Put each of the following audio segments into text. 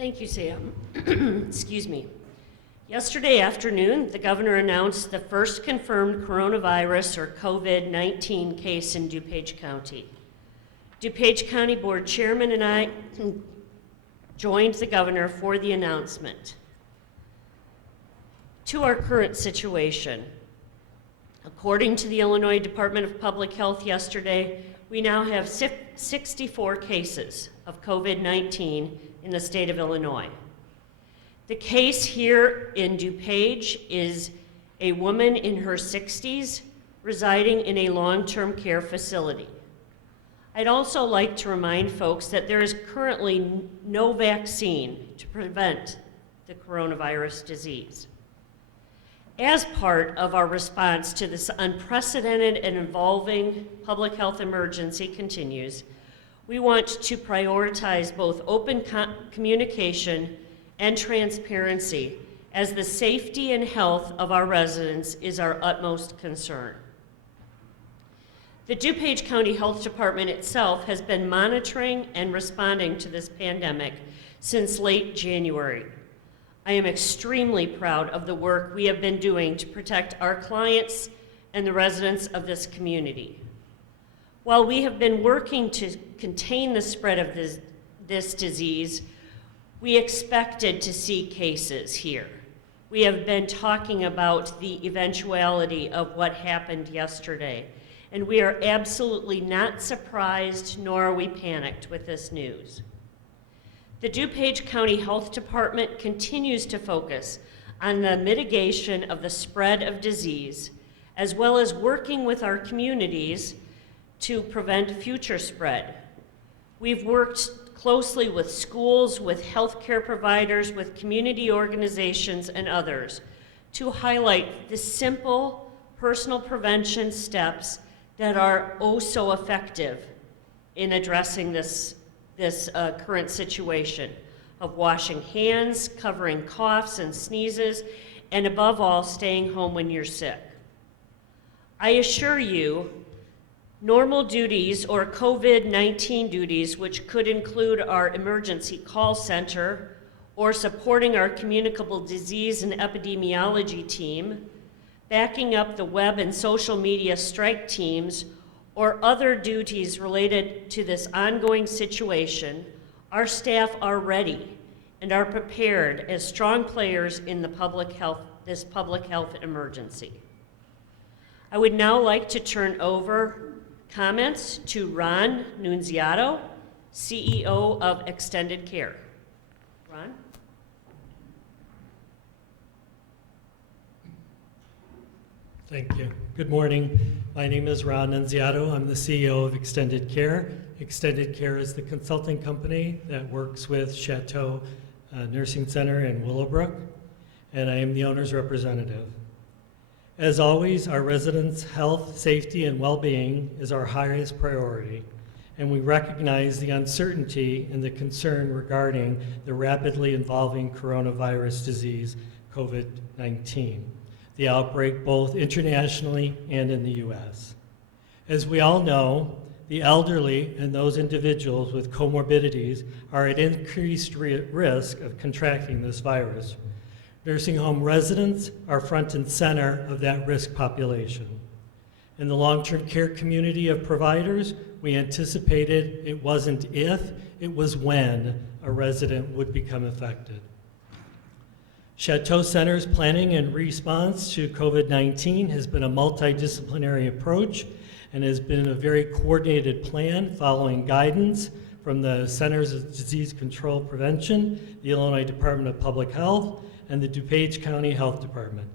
Thank you, Sam. Excuse me. Yesterday afternoon, the governor announced the first confirmed coronavirus or COVID-19 case in DuPage County. DuPage County Board Chairman and I joined the governor for the announcement. To our current situation, according to the Illinois Department of Public Health yesterday, we now have 64 cases of COVID-19 in the state of Illinois. The case here in DuPage is a woman in her 60s residing in a long-term care facility. I'd also like to remind folks that there is currently no vaccine to prevent the coronavirus disease. As part of our response to this unprecedented and evolving public health emergency continues, we want to prioritize both open communication and transparency, as the safety and health of our residents is our utmost concern. The DuPage County Health Department itself has been monitoring and responding to this pandemic since late January. I am extremely proud of the work we have been doing to protect our clients and the residents of this community. While we have been working to contain the spread of this disease, we expected to see cases here. We have been talking about the eventuality of what happened yesterday, and we are absolutely not surprised, nor are we panicked with this news. The DuPage County Health Department continues to focus on the mitigation of the spread of disease, as well as working with our communities to prevent future spread. We've worked closely with schools, with healthcare providers, with community organizations, and others to highlight the simple personal prevention steps that are oh so effective in addressing this current situation of washing hands, covering coughs and sneezes, and above all, staying home when you're sick. I assure you, normal duties or COVID-19 duties, which could include our emergency call center or supporting our communicable disease and epidemiology team, backing up the web and social media strike teams, or other duties related to this ongoing situation, our staff are ready and are prepared as strong players in this public health emergency. I would now like to turn over comments to Ron Nunziato, CEO of Extended Care. Ron? Thank you. Good morning. My name is Ron Nunziato. I'm the CEO of Extended Care. Extended Care is the consulting company that works with Chateau Nursing Center in Willowbrook, and I am the owner's representative. As always, our residents' health, safety, and well-being is our highest priority, and we recognize the uncertainty and the concern regarding the rapidly evolving coronavirus disease, COVID-19, the outbreak both internationally and in the U.S. As we all know, the elderly and those individuals with comorbidities are at increased risk of contracting this virus. Nursing home residents are front and center of that risk population. In the long-term care community of providers, we anticipated it wasn't if, it was when a resident would become affected. Chateau Center's planning and response to COVID-19 has been a multidisciplinary approach and has been a very coordinated plan following guidance from the Centers of Disease Control Prevention, the Illinois Department of Public Health, and the DuPage County Health Department.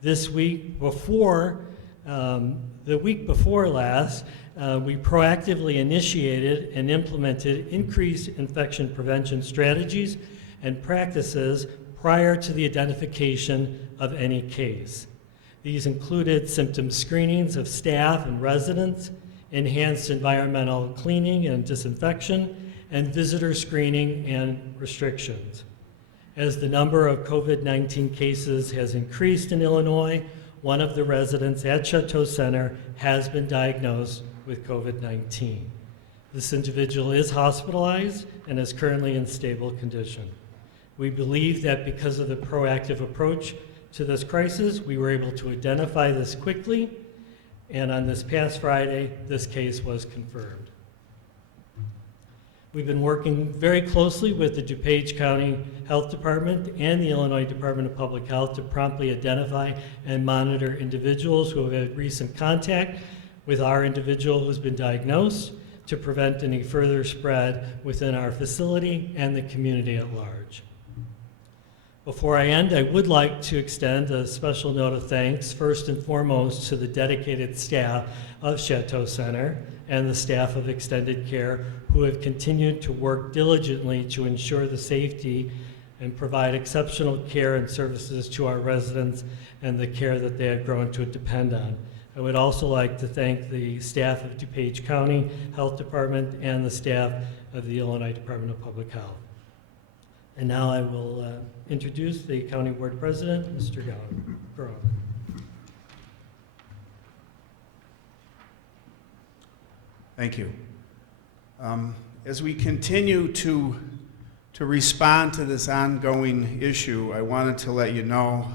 This week before, the week before last, we proactively initiated and implemented increased infection prevention strategies and practices prior to the identification of any case. These included symptom screenings of staff and residents, enhanced environmental cleaning and disinfection, and visitor screening and restrictions. As the number of COVID-19 cases has increased in Illinois, one of the residents at Chateau Center has been diagnosed with COVID-19. This individual is hospitalized and is currently in stable condition. We believe that because of the proactive approach to this crisis, we were able to identify this quickly, and on this past Friday, this case was confirmed. We've been working very closely with the DuPage County Health Department and the Illinois Department of Public Health to promptly identify and monitor individuals who have had recent contact with our individual who's been diagnosed to prevent any further spread within our facility and the community at large. Before I end, I would like to extend a special note of thanks, first and foremost, to the dedicated staff of Chateau Center and the staff of Extended Care who have continued to work diligently to ensure the safety and provide exceptional care and services to our residents and the care that they have grown to depend on. I would also like to thank the staff of DuPage County Health Department and the staff of the Illinois Department of Public Health. And now I will introduce the County Board President, Mr. Garon. Thank you. As we continue to respond to this ongoing issue, I wanted to let you know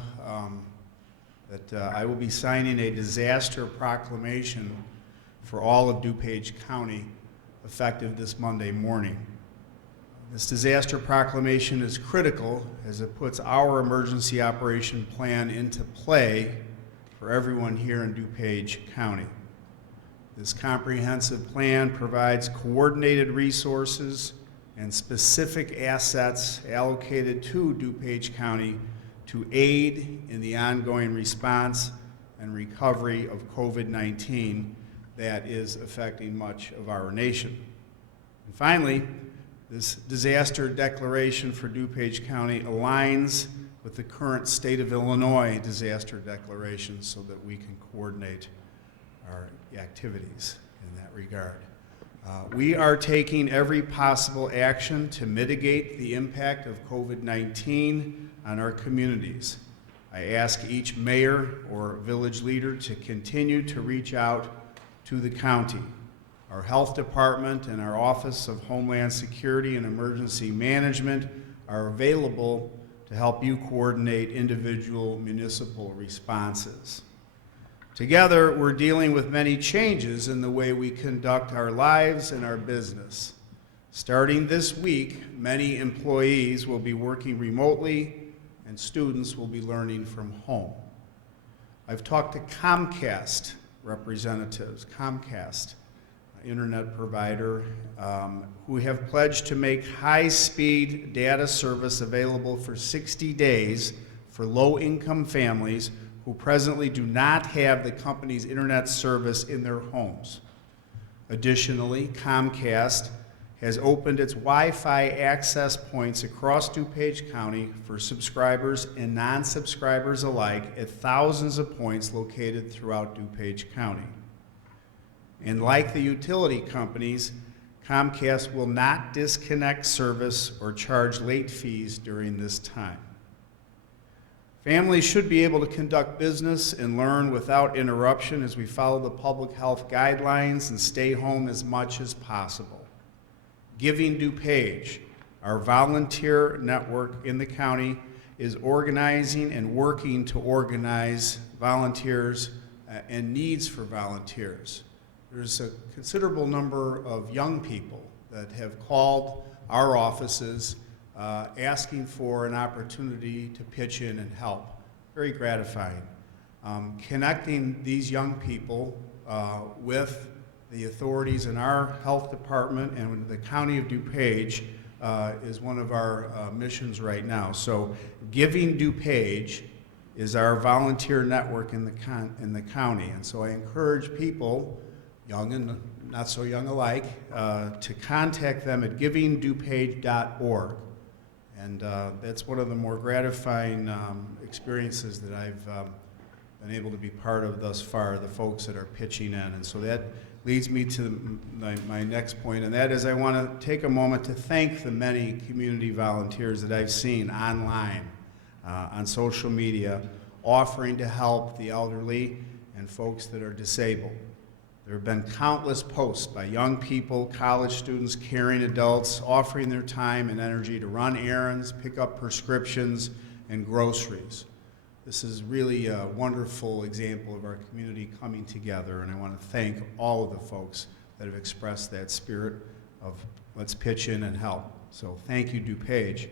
that I will be signing a disaster proclamation for all of DuPage County effective this Monday morning. This disaster proclamation is critical as it puts our emergency operation plan into play for everyone here in DuPage County. This comprehensive plan provides coordinated resources and specific assets allocated to DuPage County to aid in the ongoing response and recovery of COVID-19 that is affecting much of our nation. And finally, this disaster declaration for DuPage County aligns with the current state of Illinois disaster declaration so that we can coordinate our activities in that regard. We are taking every possible action to mitigate the impact of COVID-19 on our communities. I ask each mayor or village leader to continue to reach out to the county. Our health department and our Office of Homeland Security and Emergency Management are available to help you coordinate individual municipal responses. Together, we're dealing with many changes in the way we conduct our lives and our business. Starting this week, many employees will be working remotely and students will be learning from home. I've talked to Comcast representatives, Comcast, internet provider, who have pledged to make high-speed data service available for 60 days for low-income families who presently do not have the company's internet service in their homes. Additionally, Comcast has opened its Wi-Fi access points across DuPage County for subscribers and non-subscribers alike at thousands of points located throughout DuPage County. And like the utility companies, Comcast will not disconnect service or charge late fees during this time. Families should be able to conduct business and learn without interruption as we follow the public health guidelines and stay home as much as possible. Giving DuPage, our volunteer network in the county, is organizing and working to organize volunteers and needs for volunteers. There's a considerable number of young people that have called our offices asking for an opportunity to pitch in and help. Very gratifying. Connecting these young people with the authorities in our health department and the county of DuPage is one of our missions right now. So Giving DuPage is our volunteer network in the county. And so I encourage people, young and not so young alike, to contact them at givingdupage.org. And that's one of the more gratifying experiences that I've been able to be part of thus far, the folks that are pitching in. And so that leads me to my next point, and that is I want to take a moment to thank the many community volunteers that I've seen online, on social media, offering to help the elderly and folks that are disabled. There have been countless posts by young people, college students, caring adults, offering their time and energy to run errands, pick up prescriptions, and groceries. This is really a wonderful example of our community coming together, and I want to thank all of the folks that have expressed that spirit of let's pitch in and help. So thank you, DuPage.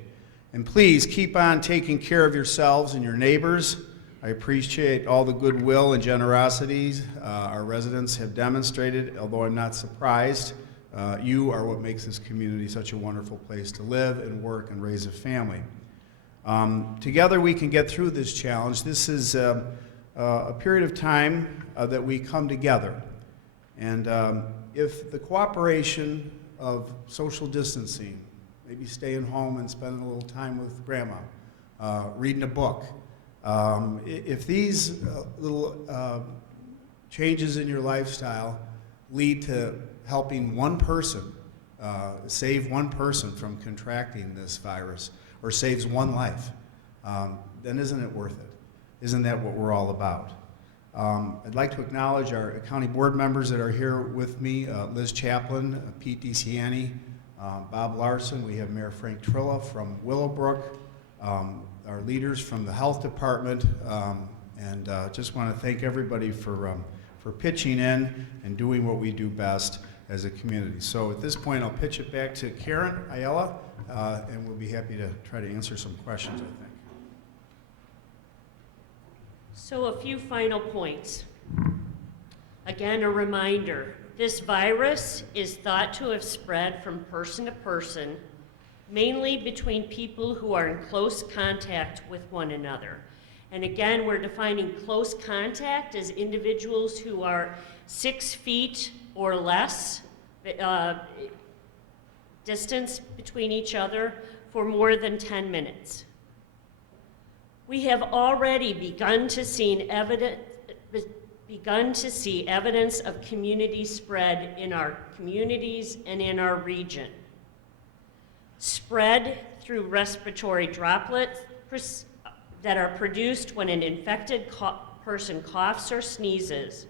And please keep on taking care of yourselves and your neighbors. I appreciate all the goodwill and generosities our residents have demonstrated, although I'm not surprised. You are what makes this community such a wonderful place to live and work and raise a family. Together we can get through this challenge. This is a period of time that we come together. And if the cooperation of social distancing, maybe staying home and spending a little time with grandma, reading a book, if these little changes in your lifestyle lead to helping one person, save one person from contracting this virus, or saves one life, then isn't it worth it? Isn't that what we're all about? I'd like to acknowledge our county board members that are here with me, Liz Chaplin, Pete DeCiani, Bob Larson. We have Mayor Frank Trilla from Willowbrook, our leaders from the health department, and just want to thank everybody for pitching in and doing what we do best as a community. So at this point, I'll pitch it back to Karen Ayala, and we'll be happy to try to answer some questions, I think. So a few final points. Again, a reminder, this virus is thought to have spread from person to person, mainly between people who are in close contact with one another. And again, we're defining close contact as individuals who are 6 feet or less distance between each other for more than 10 minutes. We have already begun to see evidence of community spread in our communities and in our region. Spread through respiratory droplets that are produced when an infected person coughs or sneezes.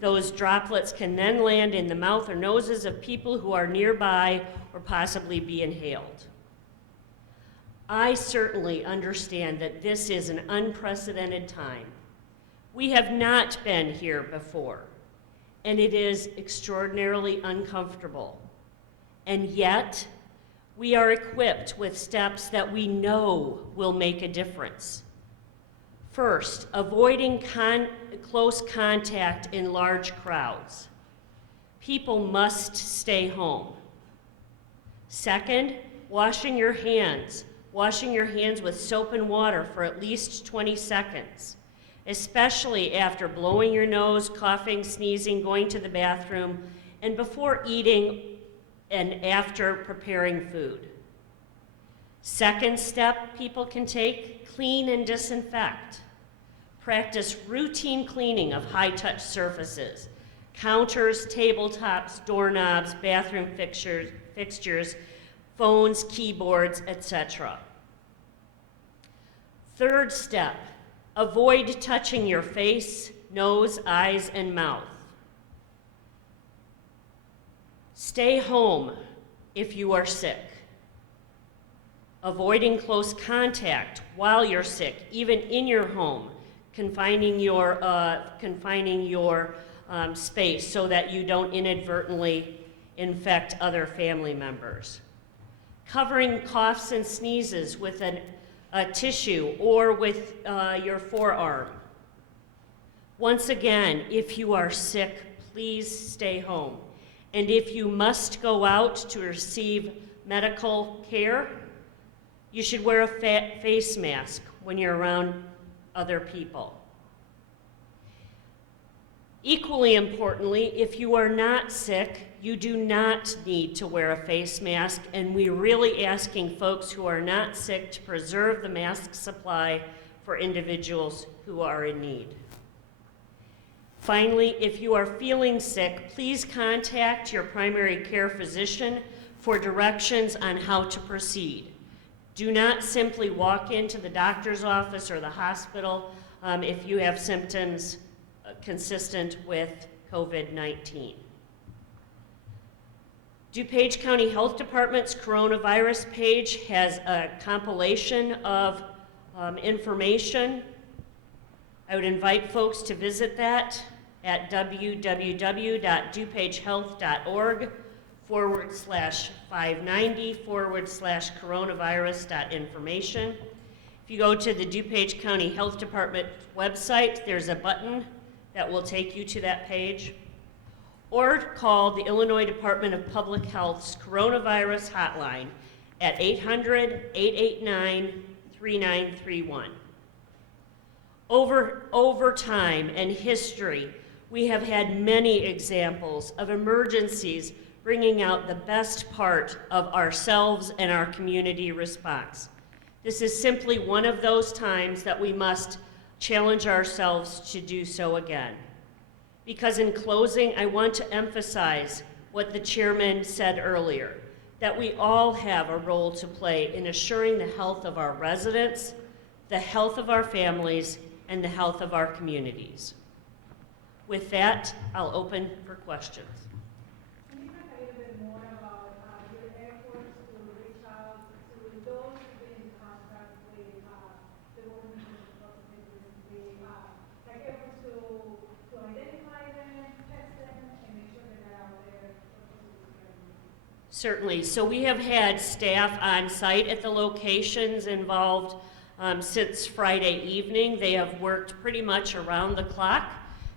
Those droplets can then land in the mouth or noses of people who are nearby or possibly be inhaled. I certainly understand that this is an unprecedented time. We have not been here before, and it is extraordinarily uncomfortable. And yet, we are equipped with steps that we know will make a difference. First, avoiding close contact in large crowds. People must stay home. Second, washing your hands with soap and water for at least 20 seconds, especially after blowing your nose, coughing, sneezing, going to the bathroom, and before eating and after preparing food. Second step people can take, clean and disinfect. Practice routine cleaning of high-touch surfaces, counters, tabletops, doorknobs, bathroom fixtures, phones, keyboards, etc. Third step, avoid touching your face, nose, eyes, and mouth. Stay home if you are sick. Avoiding close contact while you're sick, even in your home, confining your space so that you don't inadvertently infect other family members. Covering coughs and sneezes with a tissue or with your forearm. Once again, if you are sick, please stay home. And if you must go out to receive medical care, you should wear a face mask when you're around other people. Equally importantly, if you are not sick, you do not need to wear a face mask, and we're really asking folks who are not sick to preserve the mask supply for individuals who are in need. Finally, if you are feeling sick, please contact your primary care physician for directions on how to proceed. Do not simply walk into the doctor's office or the hospital if you have symptoms consistent with COVID-19. DuPage County Health Department's coronavirus page has a compilation of information. I would invite folks to visit that at www.dupagehealth.org/590/coronavirus.information. If you go to the DuPage County Health Department website, there's a button that will take you to that page. Or call the Illinois Department of Public Health's coronavirus hotline at 800-889-3931. Over time and history, we have had many examples of emergencies bringing out the best part of ourselves and our community response. This is simply one of those times that we must challenge ourselves to do so again. Because in closing, I want to emphasize what the chairman said earlier, that we all have a role to play in assuring the health of our residents, the health of our families, and the health of our communities. With that, I'll open for questions. Can you talk a little bit more about your efforts to reach out to those who've been in contact with the women who have recently, like efforts to identify them, test them, and make sure that they're out there for people. Certainly. So we have had staff on site at the locations involved since Friday evening. They have worked pretty much around the clock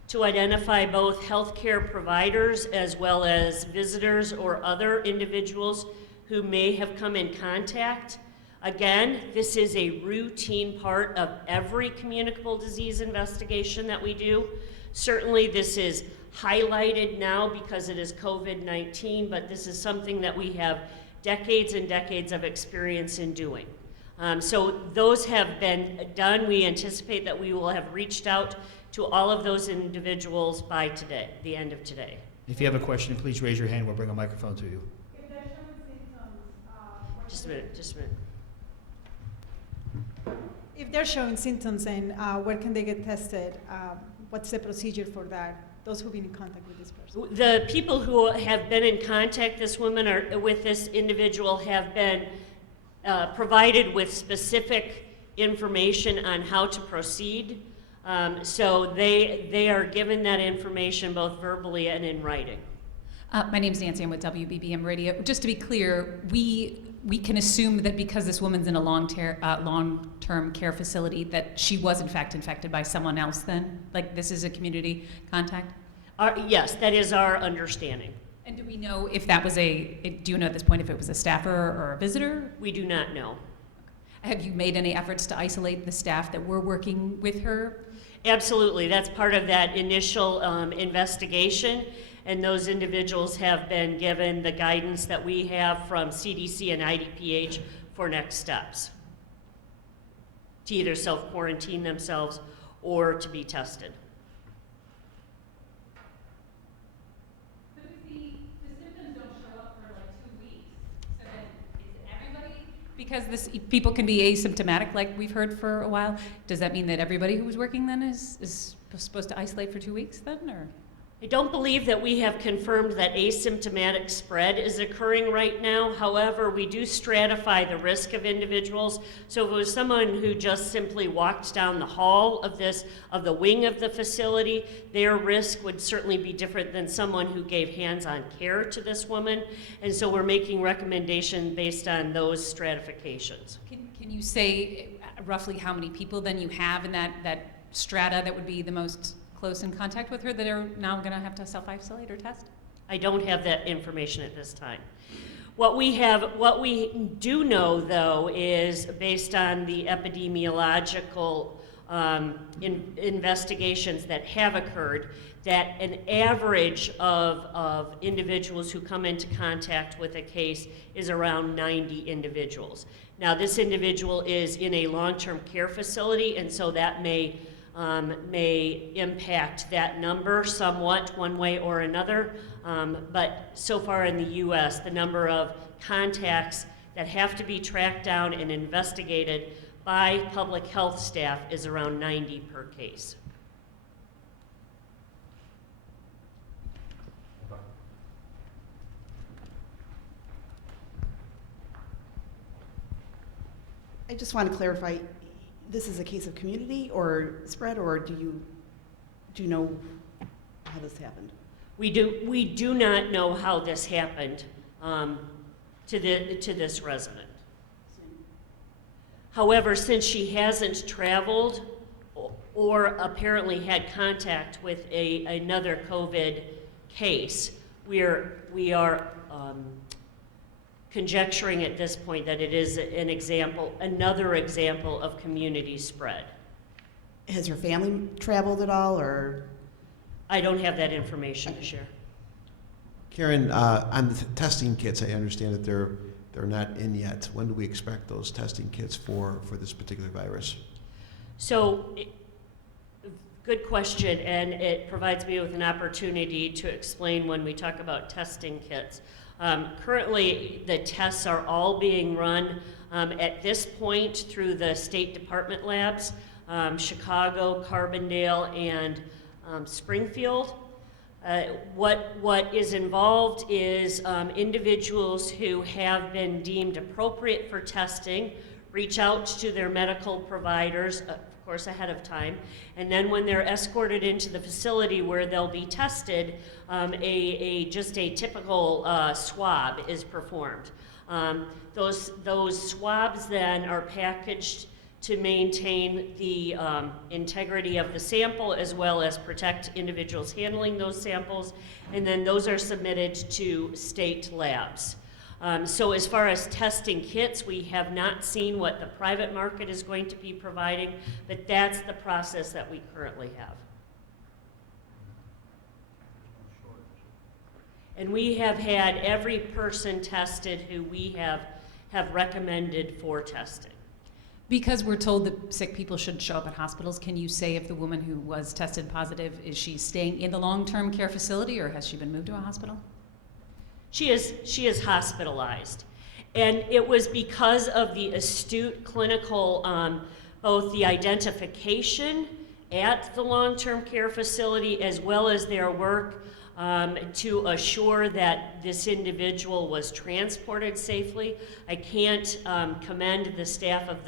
to identify both healthcare providers as well as visitors or other individuals who may have come in contact. Again, this is a routine part of every communicable disease investigation that we do. Certainly this is highlighted now because it is COVID-19, but this is something that we have decades and decades of experience in doing. So those have been done. We anticipate that we will have reached out to all of those individuals by today, the end of today. If you have a question, please raise your hand. We'll bring a microphone to you. If they're showing symptoms, Just a minute, just a minute. if they're showing symptoms and where can they get tested? What's the procedure for that? Those who've been in contact with this person. The people who have been in contact with this individual have been provided with specific information on how to proceed. So they are given that information both verbally and in writing. My name's Nancy. I'm with WBBM Radio. Just to be clear, we can assume that because this woman's in a long-term care facility, that she was in fact infected by someone else. Then, like this is a community contact. Yes, that is our understanding. And do we know if that was do you know at this point if it was a staffer or a visitor? We do not know. Have you made any efforts to isolate the staff that were working with her? Absolutely, that's part of that initial investigation, and those individuals have been given the guidance that we have from CDC and IDPH for next steps, to either self-quarantine themselves or to be tested. But if the symptoms don't show up for like 2 weeks, so then is everybody? Because people can be asymptomatic, like we've heard for a while. Does that mean that everybody who was working then is supposed to isolate for 2 weeks then, or? I don't believe that we have confirmed that asymptomatic spread is occurring right now. However, we do stratify the risk of individuals. So if it was someone who just simply walked down the hall of the wing of the facility, their risk would certainly be different than someone who gave hands-on care to this woman. And so we're making recommendations based on those stratifications. Can you say roughly how many people then you have in that strata that would be the most close in contact with her that are now going to have to self-isolate or test? I don't have that information at this time. What we do know, though, is based on the epidemiological investigations that have occurred, that an average of individuals who come into contact with a case is around 90 individuals. Now, this individual is in a long-term care facility, and so that may impact that number somewhat one way or another, but so far in the U.S., the number of contacts that have to be tracked down and investigated by public health staff is around 90 per case. I just want to clarify, this is a case of community or spread, or do you know how this happened? We do not know how this happened to this resident. However, since she hasn't traveled or apparently had contact with another COVID case, we are conjecturing at this point that it is another example of community spread. Has your family traveled at all, or? I don't have that information to share. Karen, on the testing kits, I understand that they're not in yet. When do we expect those testing kits for this particular virus? So, good question, and it provides me with an opportunity to explain when we talk about testing kits. Currently, the tests are all being run at this point through the State Department labs, Chicago, Carbondale, and Springfield. What is involved is individuals who have been deemed appropriate for testing reach out to their medical providers, of course ahead of time, and then when they're escorted into the facility where they'll be tested, just a typical swab is performed. Those swabs then are packaged to maintain the integrity of the sample as well as protect individuals handling those samples, and then those are submitted to state labs. So as far as testing kits, we have not seen what the private market is going to be providing, but that's the process that we currently have. And we have had every person tested who we have recommended for testing. Because we're told that sick people should show up at hospitals, can you say if the woman who was tested positive, is she staying in the long-term care facility or has she been moved to a hospital? She is hospitalized. And it was because of the astute clinical, both the identification at the long-term care facility as well as their work to assure that this individual was transported safely. I can't commend the staff of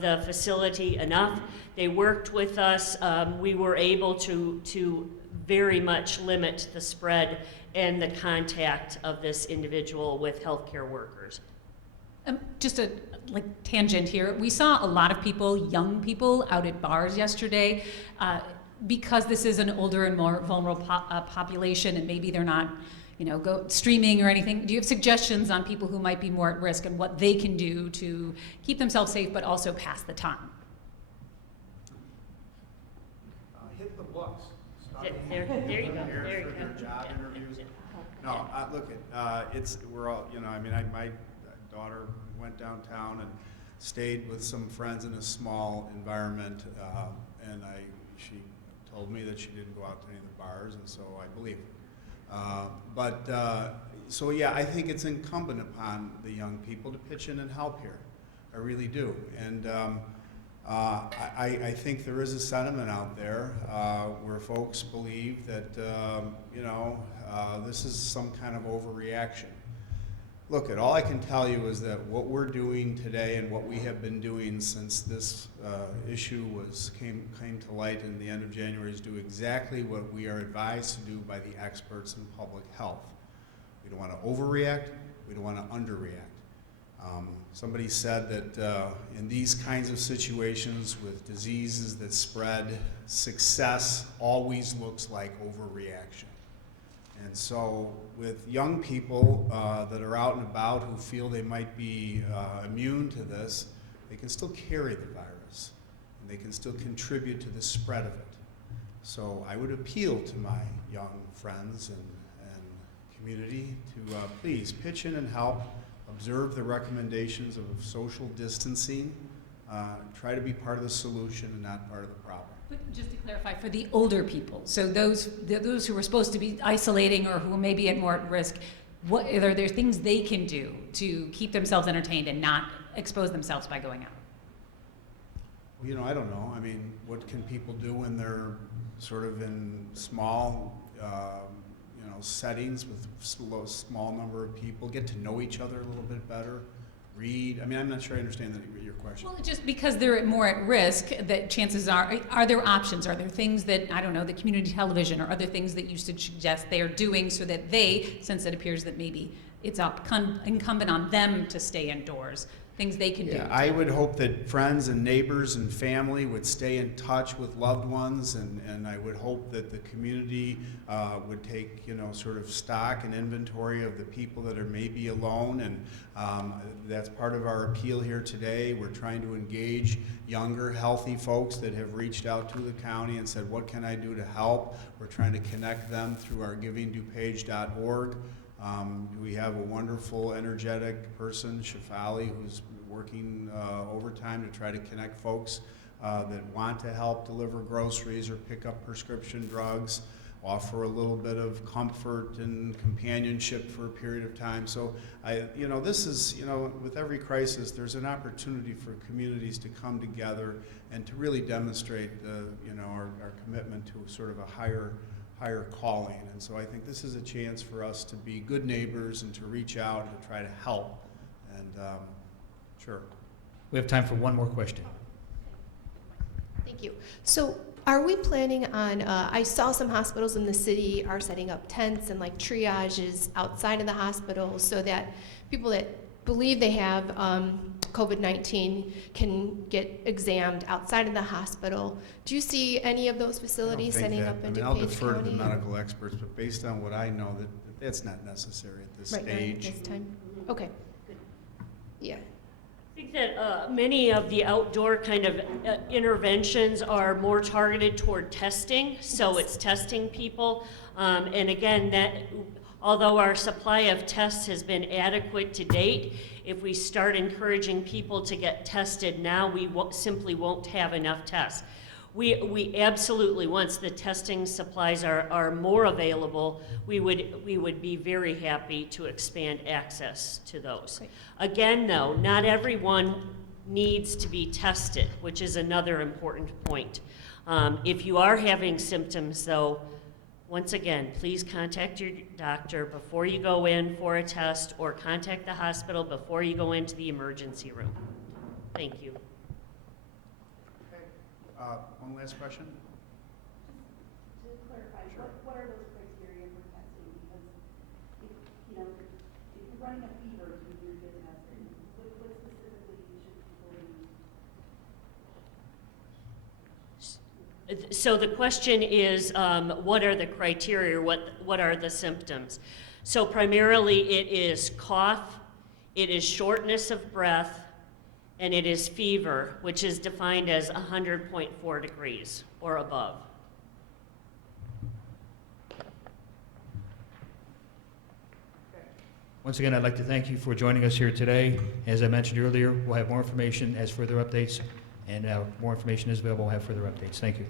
the facility enough. They worked with us. We were able to very much limit the spread and the contact of this individual with healthcare workers. Just a tangent here. We saw a lot of people, young people, out at bars yesterday. Because this is an older and more vulnerable population, and maybe they're not, go streaming or anything. Do you have suggestions on people who might be more at risk and what they can do to keep themselves safe, but also pass the time? Hit the books. There you go. There you go. Job Yeah. interviews. No, look, we're all, my daughter went downtown and stayed with some friends in a small environment, and she told me that she didn't go out to any of the bars, and so I believe her. So yeah, I think it's incumbent upon the young people to pitch in and help here. I really do. And I think there is a sentiment out there where folks believe that, this is some kind of overreaction. Look, all I can tell you is that what we're doing today and what we have been doing since this issue came to light in the end of January is do exactly what we are advised to do by the experts in public health. We don't want to overreact. We don't want to underreact. Somebody said that in these kinds of situations with diseases that spread, success always looks like overreaction. And so with young people that are out and about who feel they might be immune to this, they can still carry the virus, and they can still contribute to the spread of it. So I would appeal to my young friends and community to please pitch in and help, observe the recommendations of social distancing, try to be part of the solution and not part of the problem. But just to clarify, for the older people, so those who are supposed to be isolating or who may be at more at risk, are there things they can do to keep themselves entertained and not expose themselves by going out? Well, I don't know. I mean, what can people do when they're sort of in small, settings with small number of people, get to know each other a little bit better? read? I mean, I'm not sure I understand your question. Well, just because they're more at risk, that chances are there options? Are there things that, I don't know, the community television or other things that you should suggest they are doing so that they, since it appears that maybe it's incumbent on them to stay indoors, things they can do? Yeah, I would hope that friends and neighbors and family would stay in touch with loved ones, and I would hope that the community would take, sort of stock and inventory of the people that are maybe alone, and that's part of our appeal here today. We're trying to engage younger, healthy folks that have reached out to the county and said, what can I do to help? We're trying to connect them through our givingdupage.org. We have a wonderful, energetic person, Shafali, who's working overtime to try to connect folks that want to help deliver groceries or pick up prescription drugs, offer a little bit of comfort and companionship for a period of time. So, this is, with every crisis, there's an opportunity for communities to come together and to really demonstrate, our commitment to sort of a higher calling. And so I think this is a chance for us to be good neighbors and to reach out and to try to help. And sure. We have time for one more question. Thank you. So are we planning on, I saw some hospitals in the city are setting up tents and like triages outside of the hospital so that people that believe they have COVID-19 can get examined outside of the hospital. Do you see any of those facilities setting up in I'll DuPage defer to the County? medical experts, but based on what I know, that's not necessary at this Right now, stage. at this time? Okay. Yeah. I think that many of the outdoor kind of interventions are more targeted toward testing, so it's testing people. And again, although our supply of tests has been adequate to date, if we start encouraging people to get tested now, we simply won't have enough tests. We absolutely, once the testing supplies are more available, we would be very happy to expand access to those. Great. Again, though, not everyone needs to be tested, which is another important point. If you are having symptoms, though, once again, please contact your doctor before you go in for a test, or contact the hospital before you go into the emergency room. Thank you. One last question? To clarify, what are those criteria for testing? Because if you're running a fever, you do get tested. What specifically should people use? So the question is, what are the criteria? What are the symptoms? So primarily it is cough, it is shortness of breath, and it is fever, which is defined as 100.4 degrees or above. Once again, I'd like to thank you for joining us here today. As I mentioned earlier, we'll have more information as further updates, and more information is available. We'll have further updates. Thank you.